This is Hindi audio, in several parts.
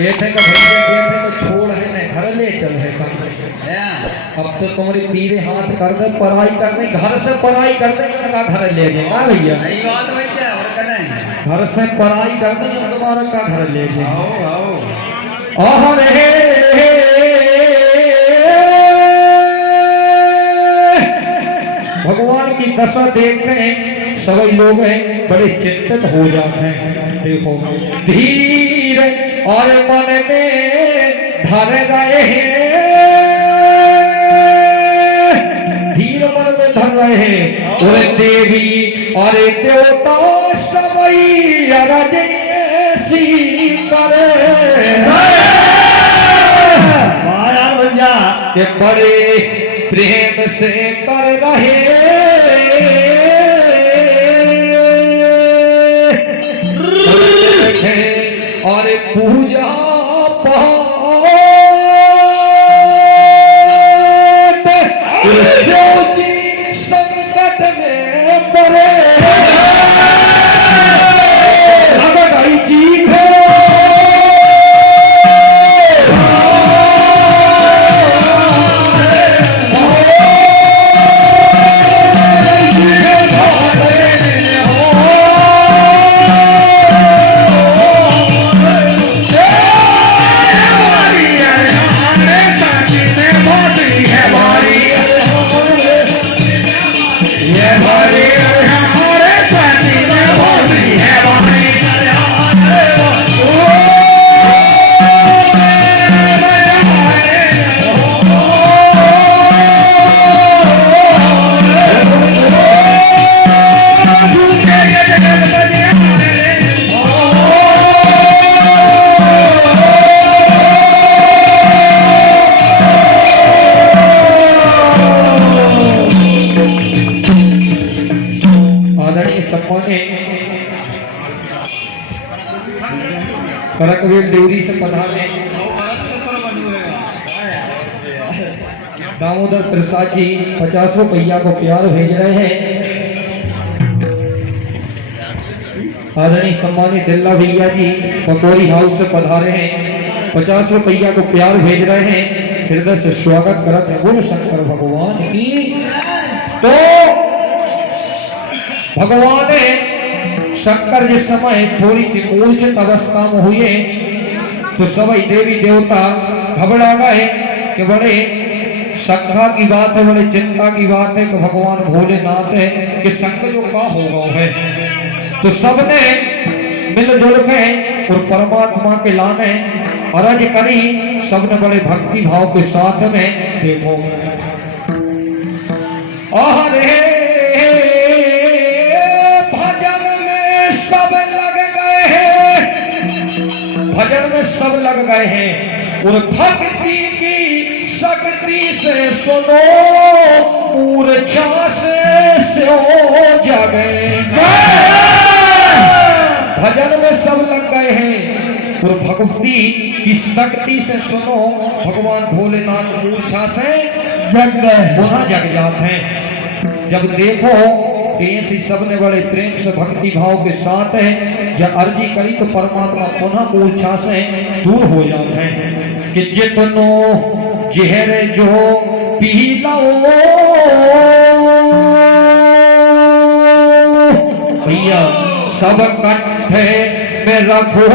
कहते का भैया कहते को छोड़ है न घर ले चल है का अब तो तुम्हारी पीरे हाथ कर दे पढ़ाई कर दे घर से पढ़ाई कर दे का घर ले जाएगा भैया सही बात भैया और करना है घर से पढ़ाई कर दे तुम्हारा का घर ले जाए आओ आओ अरे भगवान की दशा देखते हैं सभी लोग हैं बड़े चिंतित हो जाते हैं। देखो धीर और मन में धर रहे हैं धीर मन में धर रहे हैं और देवी और देवता सभी अरज ऐसी करे के बड़े प्रेम से कर रहे और पूजा पाठ सोची संकट में पड़े भाई जी को करकवीर देवरी से पधारे दामोदर प्रसाद जी 50 रुपया को प्यार भेज रहे हैं। आदरणीय सम्मानित दिल्ला भैया जी पकौड़ी हाउस से पधारे हैं 50 रुपया को प्यार भेज रहे हैं। हृदय से स्वागत करते हैं बोलो शंकर भगवान की। तो भगवान ने शंकर जिस समय थोड़ी सी मूर्छित अवस्था में हुए तो सभी देवी देवता घबरा गए कि बड़े शंका की बात है बड़े चिंता की बात है कि भगवान भोलेनाथ है कि शंकर जो का होगा है। तो सबने मिलजुल के और परमात्मा के लाने अर्ज करी सबने बड़े भक्ति भाव के साथ में। देखो अरे भजन में सब लग गए हैं और भक्ति की शक्ति से सुनो मूर्छा से हो जागे। भजन में सब लग गए हैं और भक्ति की शक्ति से सुनो भगवान भोलेनाथ मूर्छा से जग गए पुनः जग जाते हैं। जब देखो ऐसे सबने बड़े प्रेम से भक्ति भाव के साथ है जब अर्जी करी तो परमात्मा पुनः मूर्छा से दूर हो जाते हैं कि जितनो जहर जो पी लो भैया सब कट्ठे में रखो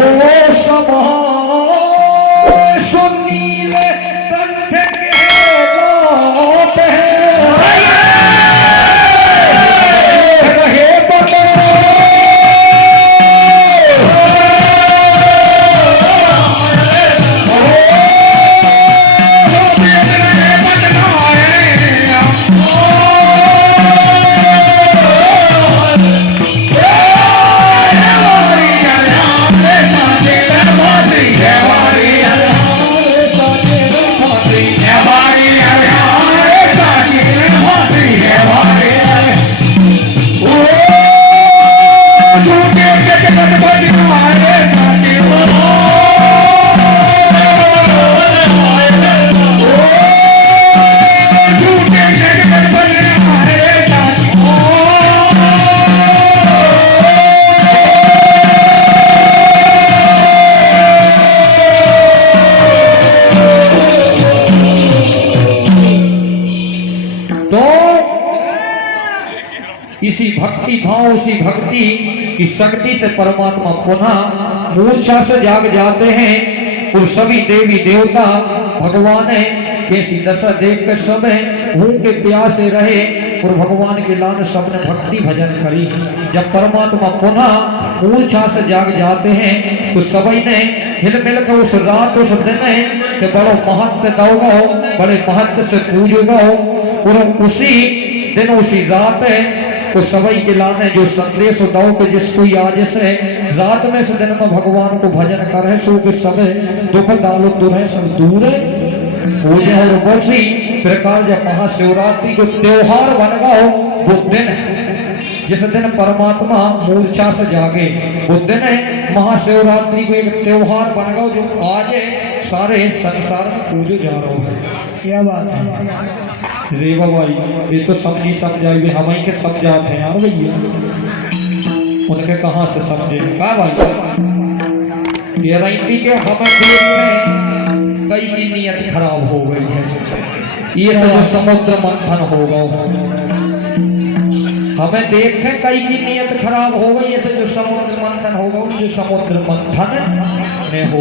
समा सुनीले कंठ के गोप है इसी भक्ति भाव, उसी भक्ति की शक्ति से परमात्मा पुनः मूर्छा से जाग जाते हैं और सभी देवी देवता भगवान कैसी दशा देख कर सब भूखे प्यासे रहे और भगवान के लान सबने भक्ति भजन करी। जब परमात्मा पुनः मूर्छा से जाग जाते हैं तो सभी ने हिल मिल कर उस रात उस दिन के बड़ो महत्व दो, बड़े महत्व से पूजो और उसी दिन उसी रात तो सभी के लाने जो संदेश दो कि जिसको आज से रात में से दिन में भगवान को भजन करे सो के सब दुख डालो दुरह सब दूर हो जाए। और उसी प्रकार जब महाशिवरात्रि को त्योहार बन गओ वो दिन जिस दिन परमात्मा मूर्छा से जागे वो दिन महाशिवरात्रि को एक त्योहार बन गओ जो आज सारे संसार में पूजो जा रहा है। क्या बात है रे बाबाई, ये तो समझी समझाई हम ही के समझाते हैं यार भैया, उनके कहाँ से समझे का भाई। ये रैती के हम देख कई की नियत खराब हो गई है, ये सब समुद्र मंथन हो गया। हमें देख के कई की नियत खराब हो गई, ऐसे जो समुद्र मंथन हो गया, जो समुद्र मंथन में हो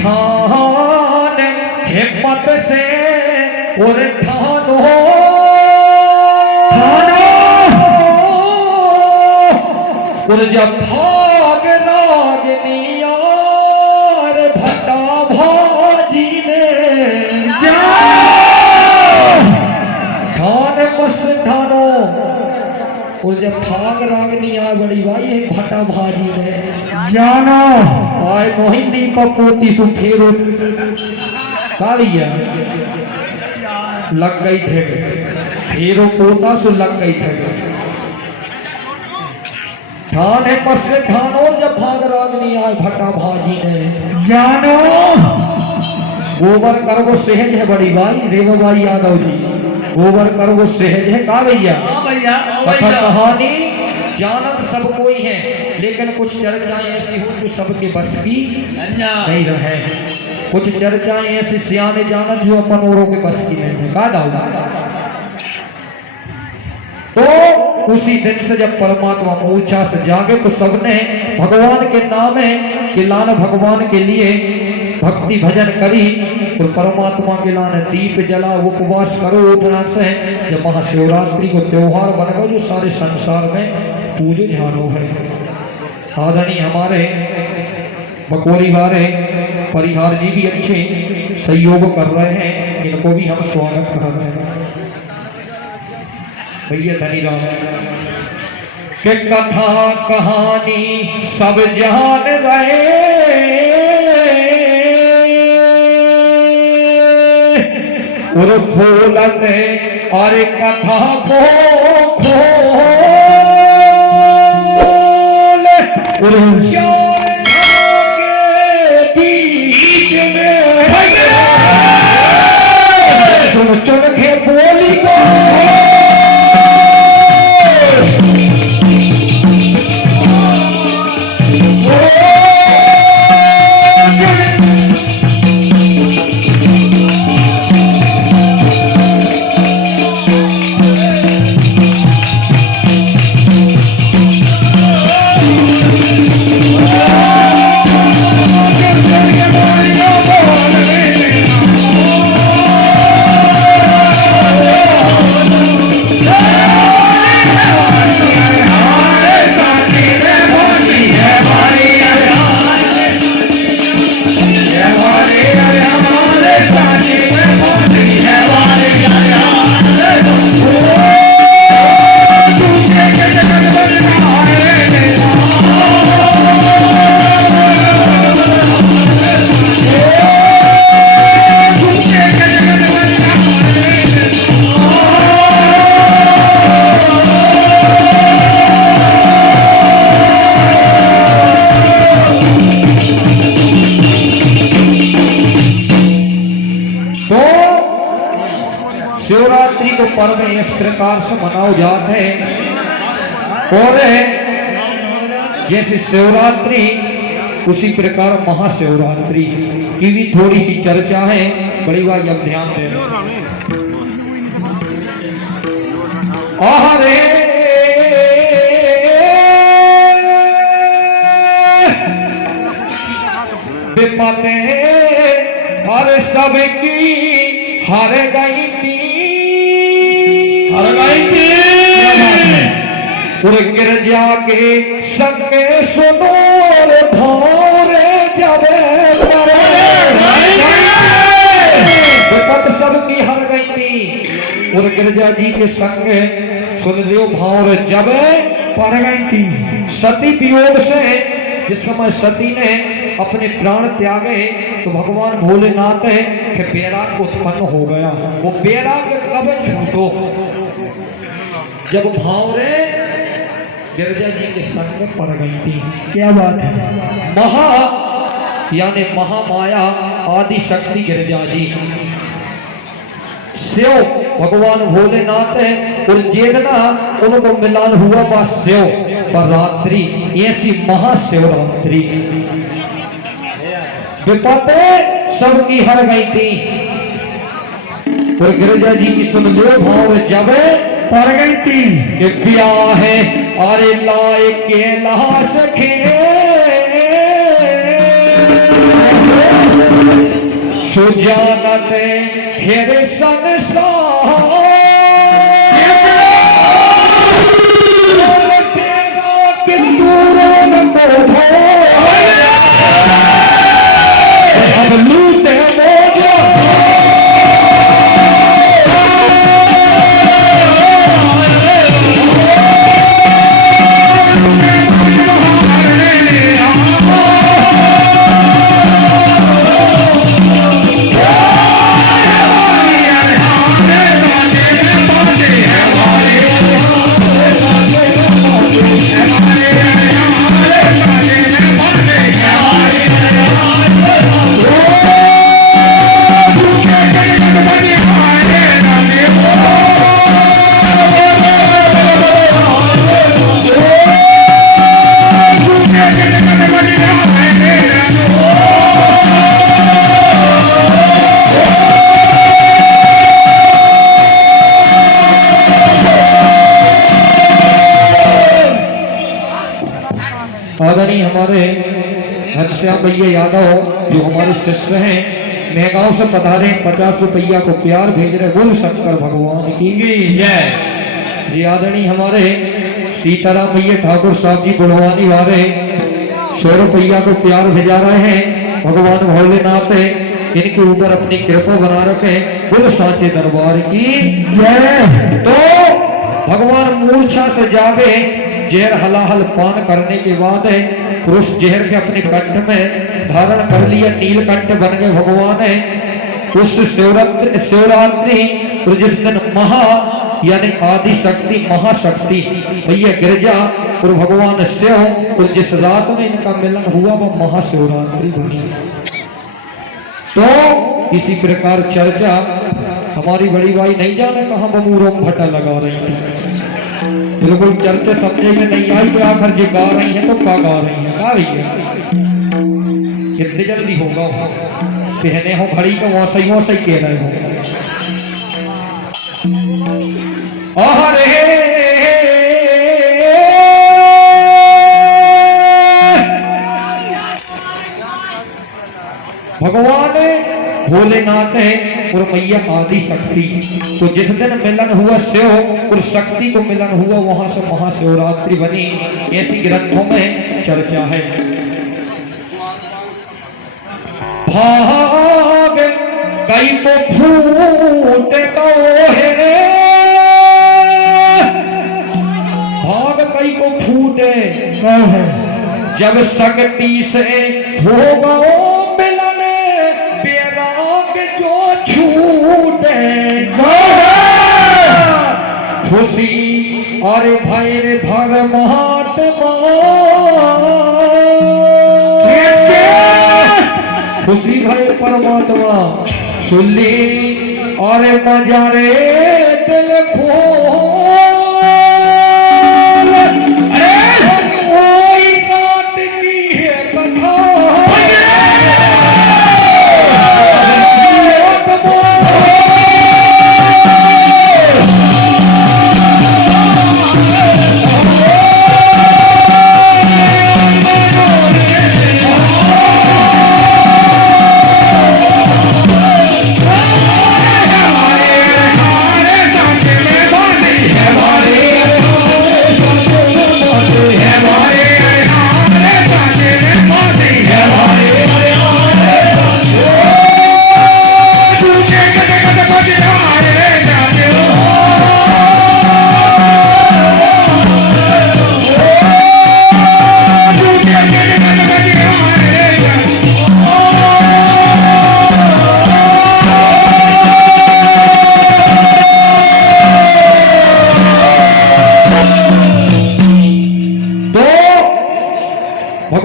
ठान हिम्मत से और ठानो और जब भाग राजनिया भट्टा भाजी ने ठान मस ठानो और जब भाग रागनी आ बड़ी भाई है भट्टा भाजी ने जानो आए मोहिनी पपोती सु फेरो कालिया लग गई ठेग फेरो पोता सु लग गई ठेग ठाने पस्से ठानो जब भाग रागनी आए भट्टा भाजी ने जानो गोबर कर वो सहज है बड़ी भाई रेवो भाई यादव जी, गोबर कर वो सहज है का भैया कथा कहानी जानत सब कोई है लेकिन कुछ चर्चाएं ऐसी हो जो सबके बस की नहीं रहे, कुछ चर्चाएं ऐसी सियाने जानत जो अपन औरों के बस की नहीं है का दाऊदा। तो उसी दिन से जब परमात्मा मूर्छा से जागे तो सबने भगवान के नाम के लान भगवान के लिए भक्ति भजन करी और परमात्मा के लाने दीप जला उपवास करो उतना से जब महाशिवरात्रि को त्योहार बन गया जो सारे संसार में पूजो झानो है। आदरणीय हमारे बकोरी वाले परिहार जी भी अच्छे सहयोग कर रहे हैं, इनको भी हम स्वागत करते हैं। भैया धनीराम के कथा कहानी सब जान रहे और खोलते और कथा को खोल और चार के बीच में चुन चुन के बोली को शिवरात्रि को पर्व इस प्रकार से मनाओ जाते हैं और जैसे शिवरात्रि उसी प्रकार महाशिवरात्रि की भी थोड़ी सी चर्चा है, बड़ी बात अब ध्यान दे अरे विपते हर सबकी हर गई थी और गिरजा के संगे सुनो भोरे जावे विपत सबकी हर गई थी और गिरजा जी के संग सुन लियो भावर जब पर गई थी। सती वियोग से जिस समय सती ने अपने प्राण त्यागे तो भगवान भोलेनाथ के बैराग उत्पन्न हो गया। वो बैराग कब छूटो जब भावरे गिरजा जी के संग पड़ गई थी। क्या बात है। महा यानी महामाया आदि शक्ति गिरजा जी शिव भगवान भोलेनाथ और जेदना उनको मिलान हुआ बस शिव पर रात्रि ऐसी महाशिवरात्रि विपत सबकी हर गई थी और गिरजा जी की सुन लो भाव जब पर गई थी कि ब्याह है अरे लाए के ला सके सुजानत हेरे संसार तेरा कि दूरों को अब लूटे मोजा आदरणीय हमारे घनश्याम भैया यादव जो हमारे शिष्य हैं मेहगांव से पधारे 50 रुपया को प्यार भेज रहे गुरु शंकर भगवान की जय। जी आदरणीय हमारे सीताराम भैया ठाकुर साहब जी बुढ़वानी वाले 100 रुपया को प्यार भेजा रहे हैं। भगवान भोलेनाथ इनके ऊपर अपनी कृपा बना रखे गुरु सांचे दरबार की जय। तो भगवान मूर्छा से जागे जहर हलाहल पान करने के बाद पुरुष जहर के अपने कंठ में धारण कर लिया नीलकंठ बन गए भगवान उस शिवरात्रि और जिस दिन महा यानी आदि शक्ति महाशक्ति भैया गिरजा और भगवान शिव और जिस रात में इनका मिलन हुआ वह महाशिवरात्रि बनी। तो इसी प्रकार चर्चा हमारी बड़ी भाई नहीं जाने कहां बमूरों भट्टा लगा रही थी। बिल्कुल चर्चा समझे में नहीं आई तो आखिर जी गा रही है तो क्या गा रही है गा रही है कितनी जल्दी होगा पहने हो घड़ी को वैसे ही कह रहे हो। अरे भगवान भोलेनाथ और मैया आदि शक्ति तो जिस दिन मिलन हुआ शिव और शक्ति को मिलन हुआ वहां से महाशिवरात्रि बनी। ऐसी ग्रंथों में चर्चा है। भाग कई को फूट है भाग कई को फूटे जब शक्ति से होगा मिलन बैराग जो छूटे खुशी अरे भाई रे भर महात्मा खुशी भाई परमात्मा सुल्ली अरे मजा रे दिल खो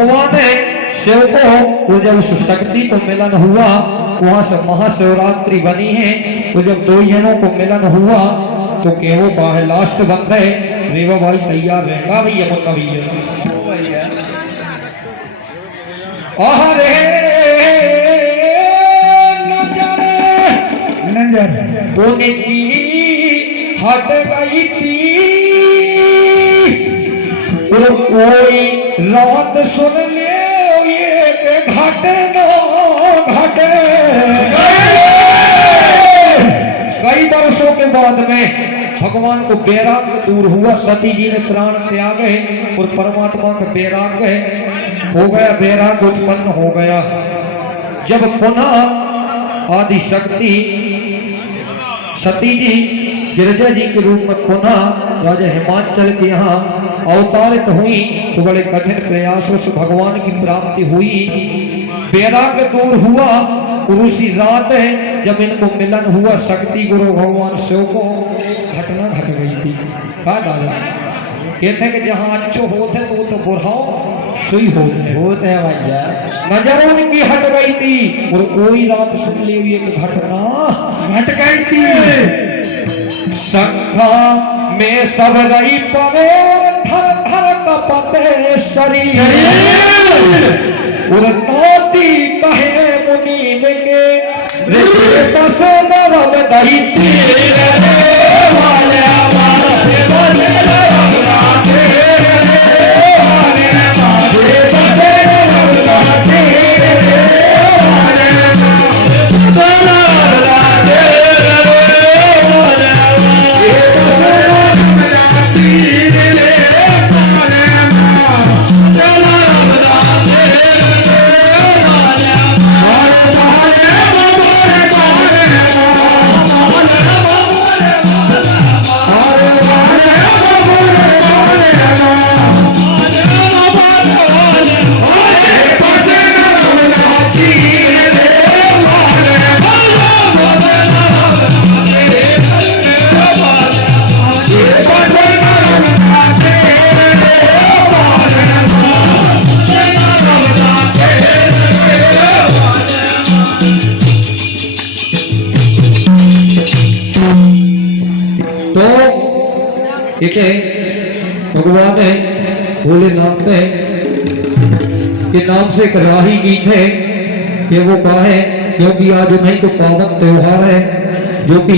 भगवान शिव को वो जब उस शक्ति को मिलन हुआ, वहां से महाशिवरात्रि बनी है। तो जब दो जनों को मिलन हुआ तो के वो बाहर लास्ट बन गए। रेवा भाई तैयार रहेगा भैया, मुन्ना भैया। अरे नजर उनकी हट गई थी, और कोई रात सुन ले ये घटना घटे। कई वर्षों के बाद में भगवान को वैराग दूर हुआ, सती जी ने प्राण त्यागे और परमात्मा का वैराग हो गया, वैराग उत्पन्न हो गया। जब पुनः आदि शक्ति सती जी गिरजा जी के रूप में पुनः राजा हिमाचल के यहाँ अवतारित हुई तो बड़े कठिन प्रयासों से भगवान की प्राप्ति हुई, वैराग दूर हुआ। और उसी रात जब इनको मिलन हुआ शक्ति गुरु भगवान शिव को, घटना घट गई थी। कहा दादा कहते हैं कि जहाँ अच्छो होते तो वो तो बुढ़ाओ सुई होते हैं भैया। नजर उनकी हट गई थी और कोई रात सुन ली हुई एक घटना घट गई थी। शंखा में सब रही पवे और थर थर कपते शरीर, और नाती कहे मुनि के रे पसंद दही भगवान भोलेनाथ ने के नाम से एक राही गीत है कि वो कहा है, क्योंकि आज नहीं तो पावन त्योहार है जो कि